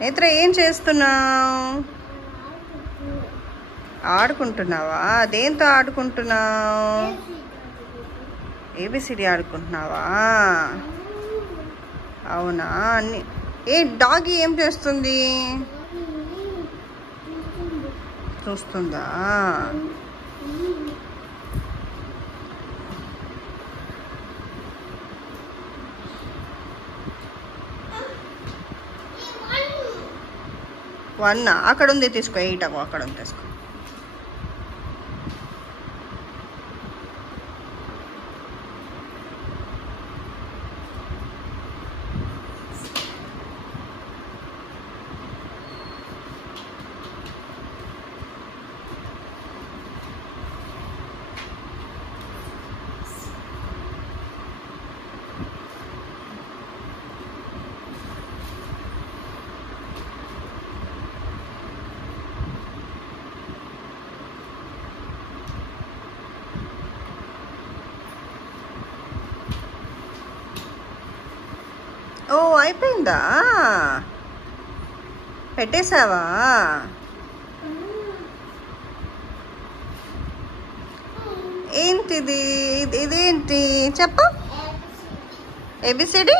నేత్ర ఏం చేస్తున్నావు? ఆడుకుంటున్నావా? దేంతో ఆడుకుంటున్నావు? ఏబిసిడి ఆడుకుంటున్నావా? అవునా? ఏ డాగి ఏం చేస్తుంది? చూస్తుందా? వన్ అక్కడ ఉంది, తీసుకో. 8 అక్కడ ఉంది, తీసుకో. ఓ అయిపోయిందా? పెట్టేశావా? ఏంటిది? ఇదేంటి చెప్పు. ఏబిసిడి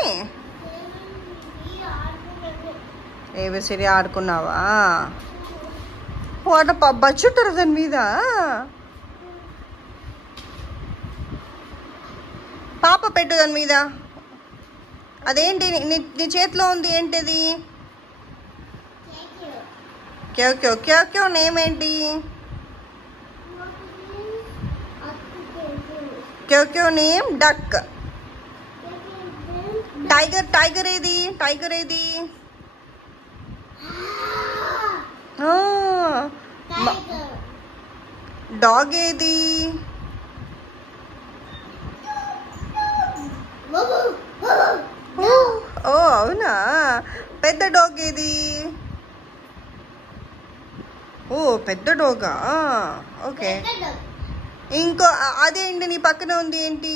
ఏబిసిడి ఆడుకున్నావా? వాట బచ్చుంటారు దాని మీద. పాప పెట్టు దాని మీద. అదేంటి నీ చేతిలో ఉంది? ఏంటిది? క్యో క్యో క్యో క్యో నేమ్ ఏంటి? క్యో క్యో నేమ్ డక్. టైగర్ ఏది? టైగర్ ఏది? డాగ్ ఏది? ఓ అవునా? పెద్ద డాగ్ ఏది? ఓ పెద్ద డాగా? ఓకే. ఇంకో అదేంటి నీ పక్కన ఉంది? ఏంటి?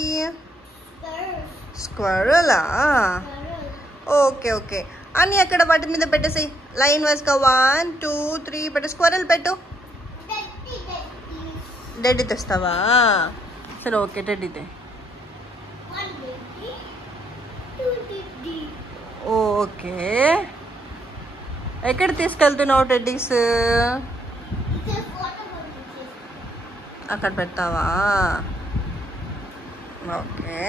స్క్వరలా? Okay okay. అని అక్కడ వాటి మీద పెట్టేసి లైన్ వైజ్గా 1 2 3 పెట్టు. స్క్వరల్ పెట్టు. డెడ్డి తెస్తావా? సరే ఓకే, డెడ్డితే. ఓకే. ఎక్కడ తీసుకెళ్తున్నావు టెడ్డీస్? అక్కడ పెడతావా? ఓకే.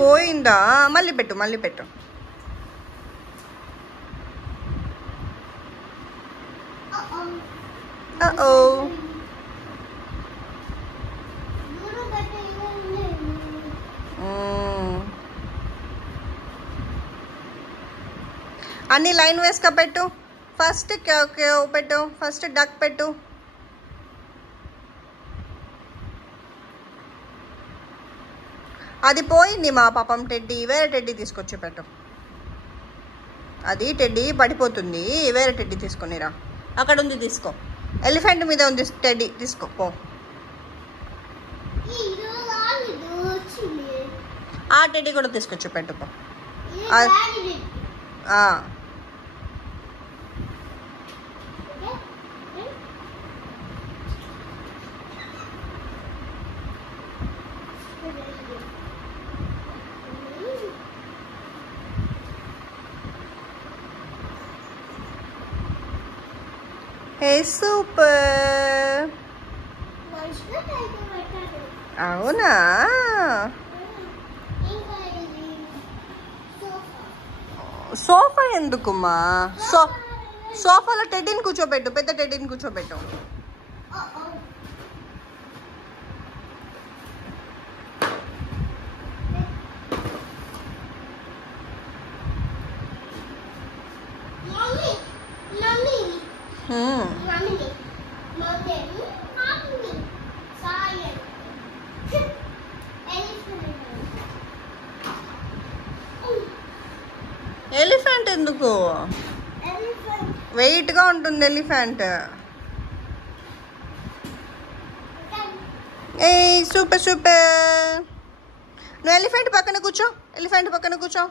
పోయిందా? మళ్ళీ పెట్టు, మళ్ళీ పెట్టు. అన్ని లైన్ వేసుక పెట్టు. ఫస్ట్ పెట్టు. ఫస్ట్ డక్ పెట్టు. అది పోయింది మా పాపం టెడ్డీ. వేరే టెడ్డీ తీసుకొచ్చి పెట్టు. అది టెడ్డీ పడిపోతుంది. వేరే టెడ్డీ తీసుకొనిరా. అక్కడ ఉంది, తీసుకో. ఎలిఫెంట్ మీద ఉంది టెడ్డీ, తీసుకో పో. ఆ టెడ్డీ కూడా తీసుకొచ్చి పెట్టుకో. హే సూపర్. అవునా? సోఫా ఎందుకుమా? సోఫాలో టెడ్డీని కూర్చోబెట్టు. పెద్ద టెడ్డీని కూర్చోబెట్టు. ఎలిఫెంట్ ఎందుకు? వెయిట్ గా ఉంటుంది ఎలిఫెంట్. ఏ సూపర్ సూపర్. నువ్వు ఎలిఫెంట్ పక్కన కూర్చో, ఎలిఫెంట్ పక్కన కూర్చో.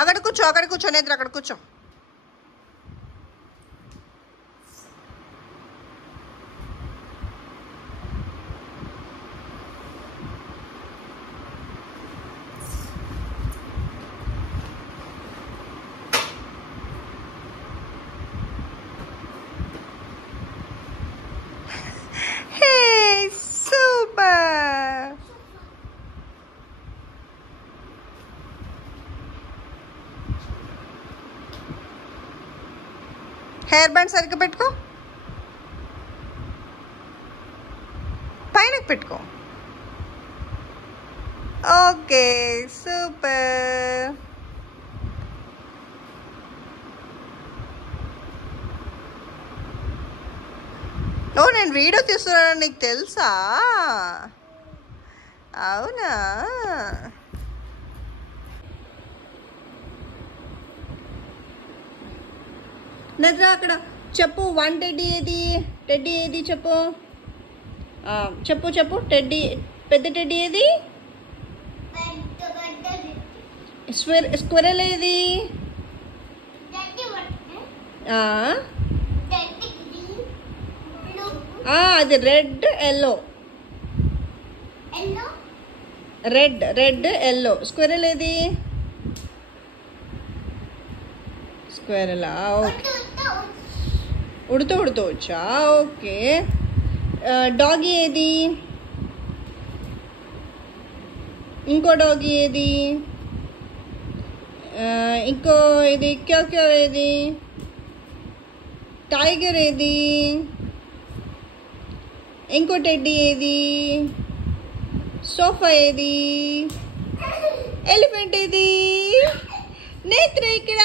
అక్కడ కూర్చో, అక్కడ కూర్చో నేత్ర, అక్కడ కూర్చో. హెయిర్ బ్యాండ్ సరిగ్గా పెట్టుకో, పైనకి పెట్టుకో. Okay super. ఓ నేను వీడియో తీస్తున్నాను నీకు తెలుసా? అవునా? నిద్ర అక్కడ చెప్పు. 1 టెడ్డీ ఏది? టెడ్డీ ఏది చెప్పు. చెప్పు చెప్పు. టెడ్డీ, పెద్ద టెడ్డీ ఏది? స్క్విరెల్ ఏది? అది red yellow. Red red yellow. Squirrel ఏది? స్క్విరెలా? ఓకే. ఉడుతూ ఉడుతూ వచ్చా? ఓకే. డాగీ ఏది? ఇంకో డాగీ ఏది? ఇంకో ఇది క్యో క్యో ఏది? టైగర్ ఏది? ఇంకో టెడ్డీ ఏది? సోఫా ఏది? ఎలిఫెంట్ ఏది? నేత్ర ఇక్కడ.